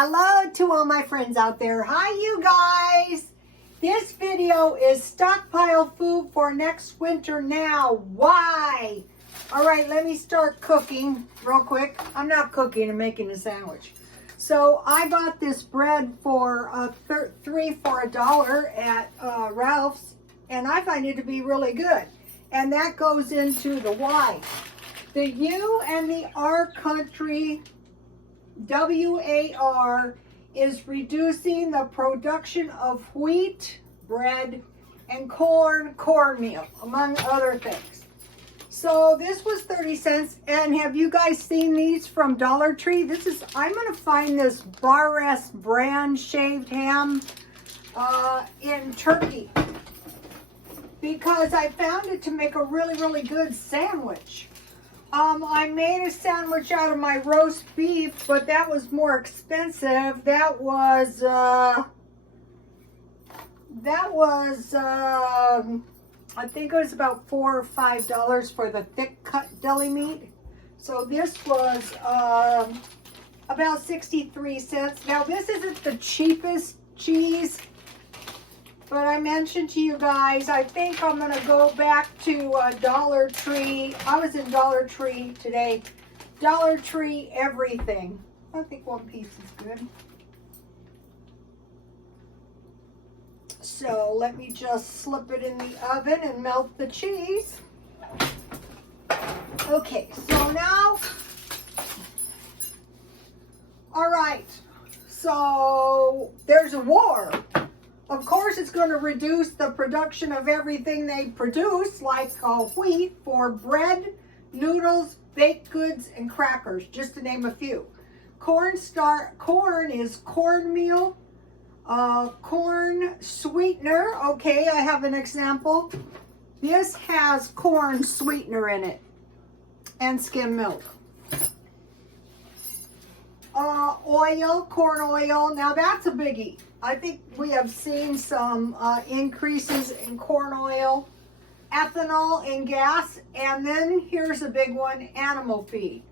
Hello to all my friends out there. Hi, you guys. This video is stockpile food for next winter now. Why? All right, let me start cooking real quick. I'm not cooking, I'm making a sandwich. So I bought this bread for $3 for $1 at Ralph's, and I find it to be really good. And that goes into the Y. The U and the R country, WAR, is reducing the production of wheat, bread, and cornmeal, among other things. So this was 30 cents. And have you guys seen these from Dollar Tree? I'm going to find this Bar S brand shaved ham in Turkey, because I found it to make a really good sandwich. I made a sandwich out of my roast beef, but that was more expensive. That was I think it was about $4 or $5 for the thick cut deli meat. So this was about 63 cents. Now this isn't the cheapest cheese, but I mentioned to you guys, I think I'm going to go back to Dollar Tree. I was in Dollar Tree today. Dollar Tree everything. I think one piece is good. So let me just slip it in the oven and melt the cheese. Okay, so now, all right, so there's a war. Of course, it's going to reduce the production of everything they produce, like wheat, for bread, noodles, baked goods, and crackers, just to name a few. Corn is cornmeal, corn sweetener. Okay, I have an example. This has corn sweetener in it, and skim milk. Oil, corn oil. Now that's a biggie. I think we have seen some increases in corn oil, ethanol, and gas. And then here's a big one, animal feed.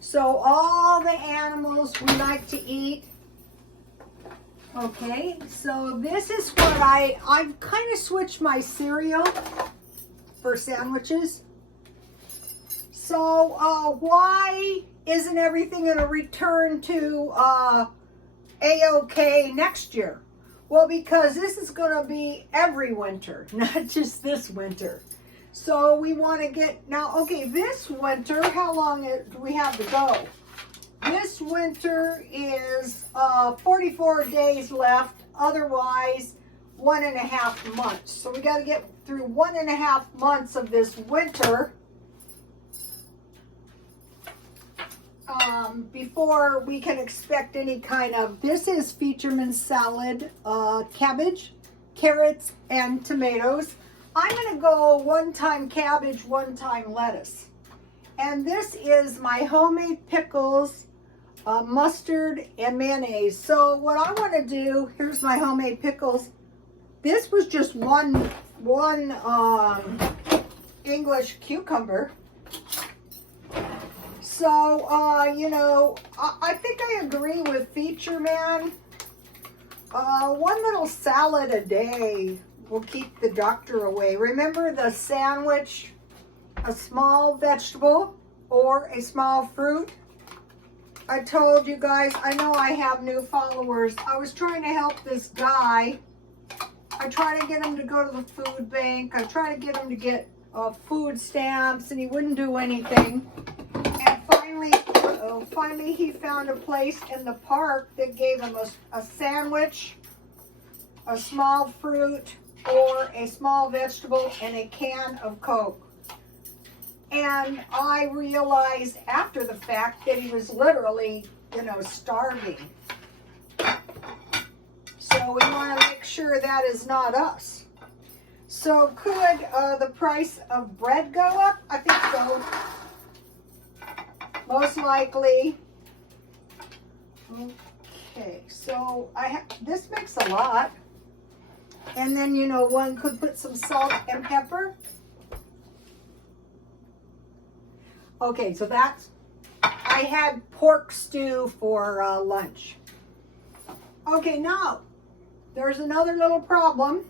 So all the animals we like to eat. Okay, so this is what I've kind of switched my cereal for sandwiches. So why isn't everything going to return to A-OK next year? Well, because this is going to be every winter, not just this winter. So we want to get, now, okay, this winter, how long do we have to go? This winter is 44 days left, otherwise 1.5 months. So we got to get through 1.5 months of this winter before we can expect any kind of, this is Featureman salad, cabbage, carrots, and tomatoes. I'm going to go one time cabbage, one time lettuce. And this is my homemade pickles, mustard, and mayonnaise. So what I want to do, here's my homemade pickles. This was just one English cucumber. So, you know, I think I agree with Feature Man. One little salad a day will keep the doctor away. Remember the sandwich, a small vegetable or a small fruit? I told you guys, I know I have new followers. I was trying to help this guy. I tried to get him to go to the food bank. I tried to get him to get food stamps, and he wouldn't do anything. Finally he found a place in the park that gave him a sandwich, a small fruit, or a small vegetable, and a can of Coke. And I realized after the fact that he was literally, you know, starving. So we want to make sure that is not us. So could the price of bread go up? I think so. Most likely. Okay, so this makes a lot. And then, you know, one could put some salt and pepper. Okay, so I had pork stew for lunch. Okay, now there's another little problem,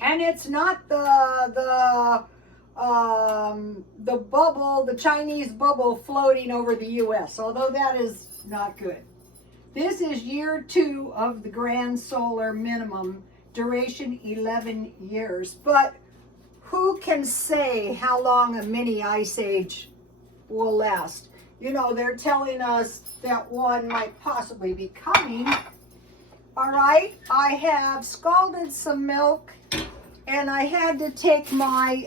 and it's not the bubble, the Chinese bubble floating over the U.S., although that is not good. This is year 2 of the grand solar minimum, duration 11 years. But who can say how long a mini ice age will last? You know, they're telling us that one might possibly be coming. All right, I have scalded some milk, and I had to take my,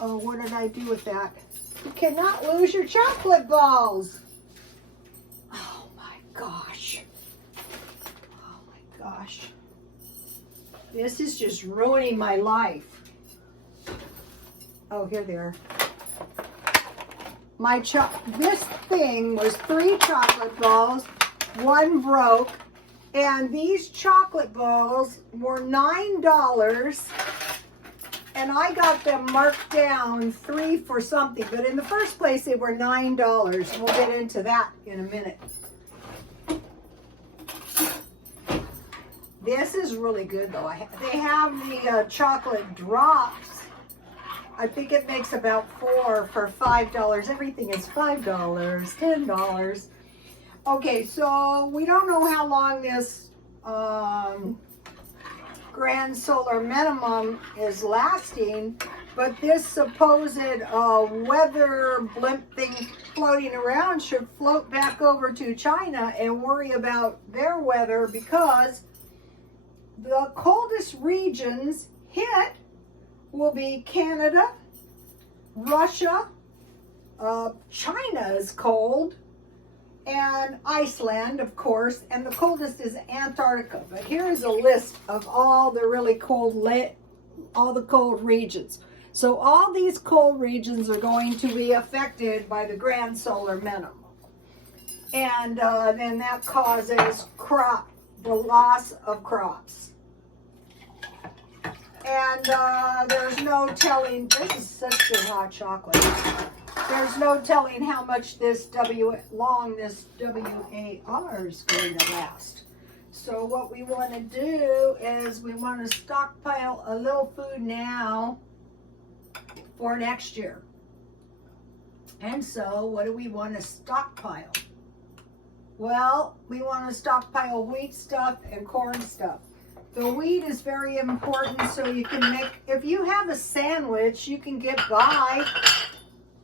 what did I do with that? You cannot lose your chocolate balls. Oh my gosh. Oh my gosh. This is just ruining my life. Oh, here they are. This thing was 3 chocolate balls, 1 broke, and these chocolate balls were $9, and I got them marked down 3 for something, but in the first place they were $9. We'll get into that in a minute. This is really good though. They have the chocolate drops. I think it makes about 4 for $5. Everything is $5, $10. Okay, so we don't know how long this grand solar minimum is lasting, but this supposed weather blimp thing floating around should float back over to China and worry about their weather, because the coldest regions hit will be Canada, Russia, China is cold, and Iceland, of course, and the coldest is Antarctica. But here is a list of all the really cold, all the cold regions. So all these cold regions are going to be affected by the grand solar minimum. And then that causes the loss of crops. And there's no telling, this is such good hot chocolate. There's no telling how much this long this WAR is going to last. So what we want to do is we want to stockpile a little food now for next year. And so what do we want to stockpile? Well, we want to stockpile wheat stuff and corn stuff. The wheat is very important, so you can make, if you have a sandwich, you can get by.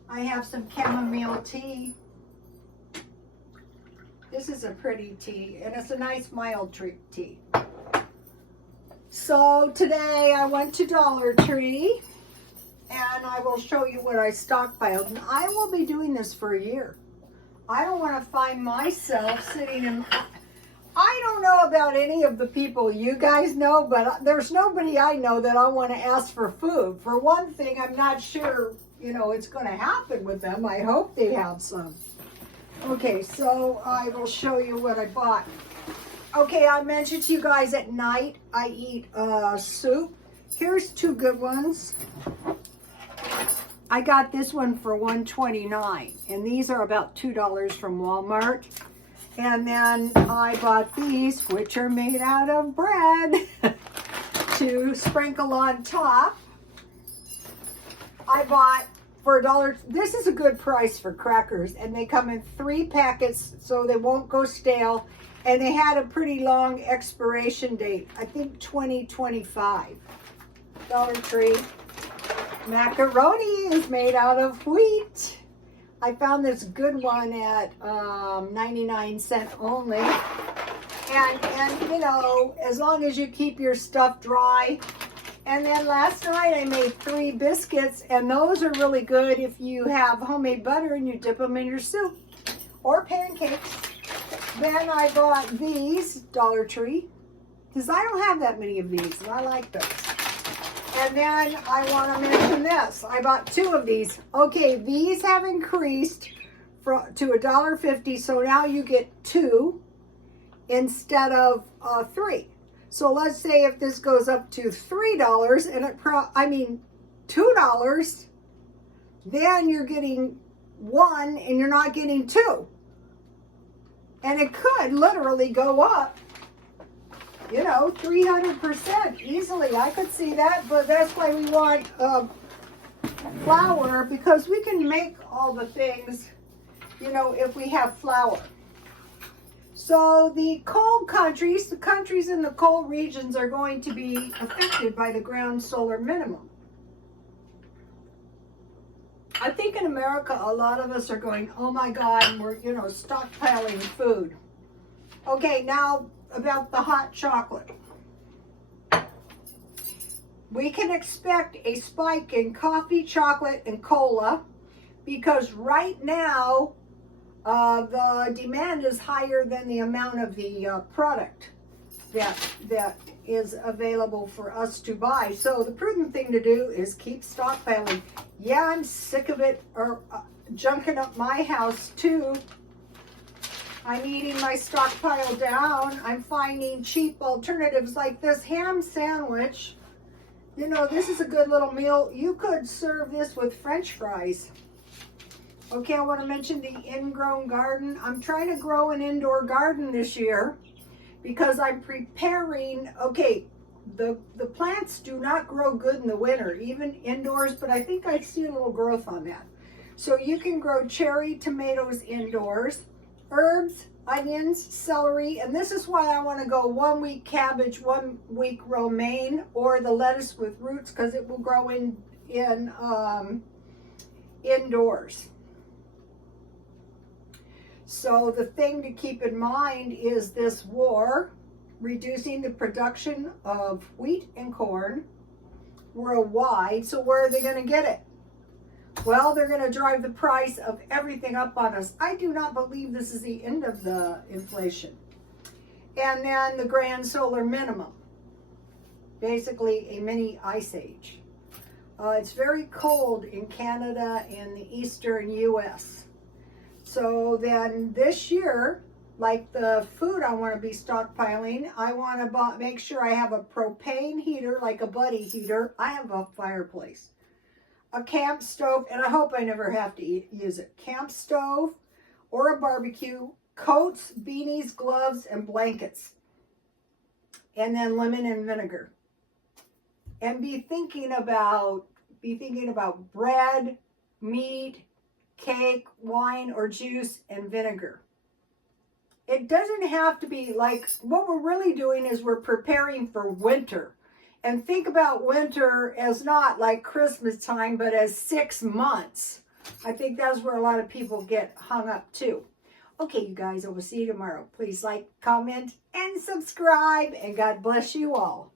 I have some chamomile tea. This is a pretty tea, and it's a nice mild tea. So today I went to Dollar Tree, and I will show you what I stockpiled. And I will be doing this for a year. I don't want to find myself sitting in... I don't know about any of the people you guys know, but there's nobody I know that I want to ask for food. For one thing, I'm not sure, it's going to happen with them. I hope they have some. Okay, so I will show you what I bought. Okay, I mentioned to you guys at night I eat soup. Here's 2 good ones. I got this one for $1.29, and these are about $2 from Walmart. And then I bought these, which are made out of bread, to sprinkle on top. I bought for $1. This is a good price for crackers, and they come in 3 packets so they won't go stale. And they had a pretty long expiration date, I think 2025. Dollar Tree. Macaroni is made out of wheat. I found this good one at 99 cents only. And as long as you keep your stuff dry. And then last night I made 3 biscuits, and those are really good if you have homemade butter and you dip them in your soup or pancakes. Then I bought these, Dollar Tree, because I don't have that many of these, and I like those. And then I want to mention this. I bought 2 of these. Okay, these have increased to $1.50, so now you get 2 instead of 3. So let's say if this goes up to $3 and $2, then you're getting 1 and you're not getting 2. And it could literally go up, you know, 300% easily. I could see that, but that's why we want flour, because we can make all the things, you know, if we have flour. So the cold countries, the countries in the cold regions are going to be affected by the ground solar minimum. I think in America, a lot of us are going, oh my God, we're, you know, stockpiling food. Okay, now about the hot chocolate. We can expect a spike in coffee, chocolate, and cola because right now the demand is higher than the amount of the product that is available for us to buy. So the prudent thing to do is keep stockpiling. Yeah, I'm sick of it junking up my house too. I'm eating my stockpile down. I'm finding cheap alternatives like this ham sandwich. You know, this is a good little meal. You could serve this with French fries. Okay, I want to mention the ingrown garden. I'm trying to grow an indoor garden this year because I'm preparing, okay, the plants do not grow good in the winter, even indoors, but I think I see a little growth on that. So you can grow cherry tomatoes indoors, herbs, onions, celery, and this is why I want to go 1 week cabbage, 1 week romaine, or the lettuce with roots because it will grow indoors. So the thing to keep in mind is this war reducing the production of wheat and corn worldwide. So where are they going to get it? Well, they're going to drive the price of everything up on us. I do not believe this is the end of the inflation. And then the grand solar minimum, basically a mini ice age. It's very cold in Canada and the eastern US. So then this year, like the food I want to be stockpiling, I want to make sure I have a propane heater, like a buddy heater. I have a fireplace, a camp stove, and I hope I never have to use it. Camp stove or a barbecue, coats, beanies, gloves, and blankets. And then lemon and vinegar. And be thinking about bread, meat, cake, wine, or juice, and vinegar. It doesn't have to be like, what we're really doing is we're preparing for winter. And think about winter as not like Christmas time, but as 6 months. I think that's where a lot of people get hung up too. Okay, you guys, I will see you tomorrow. Please like, comment, and subscribe, and God bless you all.